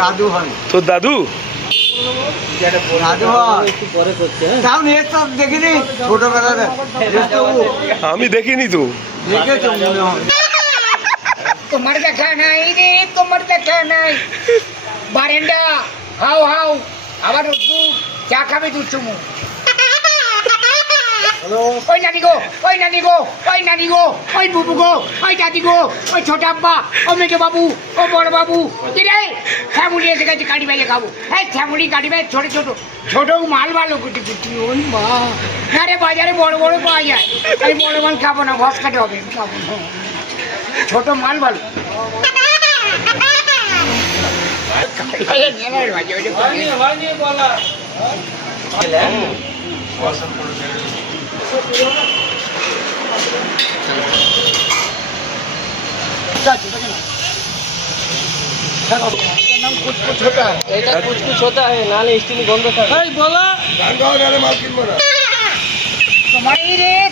দাদু হয় তোর দাদু? দাদু হয় তাও নিয়ে তো দেখিনি ছোটবেলার। আমি দেখিনি তো। দেখেছো মনে হয়? তোমার দেখা নাই রে, তোমার দেখা নাই। বারেন্ডা হাও হাও, আবার চা খাবে দু চুমু। ওই নানি গো, ওই নানি গো, ওই নানি গো, ওই বুবু গো, ওই দাদি গো, ওই ছোট আব্বা, ও মেজো বাবু, ও বড় বাবু। কি রে শ্যামুড়ি এসে গেছে, কাটি বাইরে খাবো। হ্যাঁ শ্যামুড়ি কাটি বাইরে ছোট ছোট ছোট মাল ভালো কুটি কুটি। ওই মা, না রে বাজারে বড় বড় পাওয়া যায়। আমি বড় মাল খাবো না, ঘস কাটে হবে, খাবো না। ছোট মাল ভালো।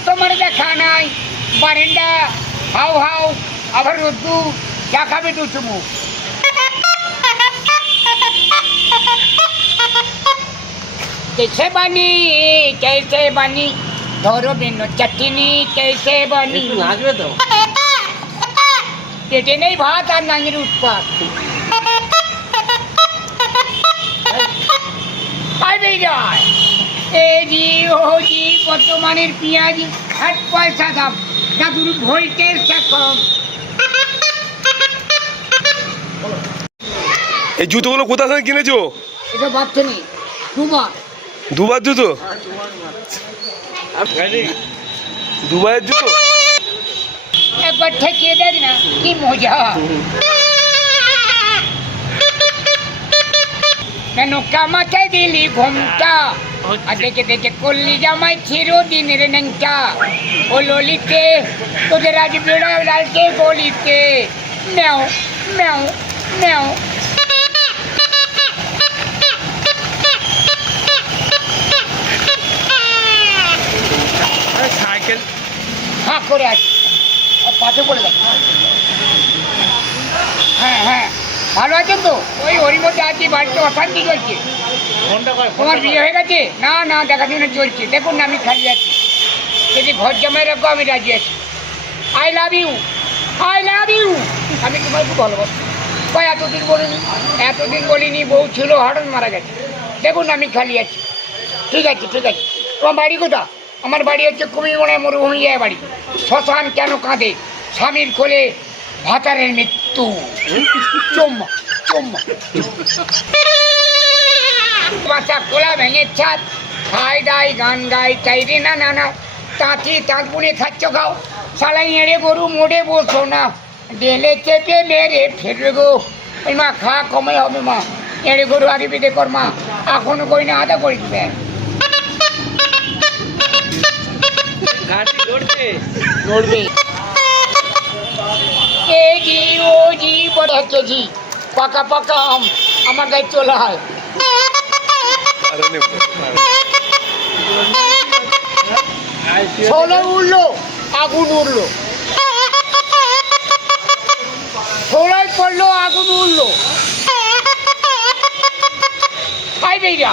তোমার দেখা নাই। বারেন্ডা হাও হাও, আবার রোদ্দু চা খাবে দু চুমু। कैसे बनी कैसे बनी, धरो बिनो चटनी कैसे बनी। नाचबे तो पेटे नहीं भात और नांगेर उत्पात। আরে যায় এ জি ও জি বর্তমানের পেঁয়াজি 60 পয়সা দাম। দাদুর ভোল্টের কম। এই জুতোগুলো কোথা থেকে কিনেছো? এটা বাচ্চা নেই, দুবার দুবার জুতো? দুবাইয়ের জুতো? একবার ঠেকিয়ে দেখ না, কি মজা। কেন কামাতে দিলি ঘুমটা, আর দেখে দেখে করলি জামাই চিরদিনের নেংটা। ও ললিতে তোদের আজ বেড়া লালতে গলিতে, ম্যাও ম্যাও ম্যাও। সাইকেল হাঁ করে আসি, পাশে পড়ে যাচ্ছে। হ্যাঁ হ্যাঁ, ভালো আছেন তো? ওই ওরই মধ্যে আছি, বাড়িতে অশান্তি চলছে। তোমার বিয়ে হয়ে গেছে? না না, দেখাশোনা চলছে। দেখুন না আমি খালি আছি, যদি ঘর জামাই রাখবো আমি রাজি আছি। I love you, I love you. আমি তোমায় খুব ভালোবাসি। কয় এতদিন বলিনি, বউ ছিল হঠাৎ মারা গেছে। দেখুন আমি খালি আছি। ঠিক আছে ঠিক আছে। তোমার বাড়ি কোথা? আমার বাড়ি হচ্ছে কুমিরমোড়া মরুভূমি যায় বাড়ি। শ্মশান কেন কাঁদে, স্বামীর কোলে ভাতারের মৃত্যু। চম্মা চম্মা। বাচ্চা কোলা ভেঙে ছাদ, খাই দাই গান গাই চাই রে না না না। তাঁতি তাঁত বুনে খাচ্ছ খাও, সালাই এড়ে গরু মোড়ে বসো না। ডেলে চেপে মেরে ফেরবে গো। ওই মা খা কমে হবে মা, এড়ে গরু আগে বেঁধে কর মা। এখনো কই না আদা করে দিবে। কেজি ও জি বড় কেজি, পাকা পাকা আম আমার গায়ে চলে হয়। ছোলে উঠলো আগুন উঠলো, ছোলাই পড়লো আগুন উঠলো। খাই বেরিয়ে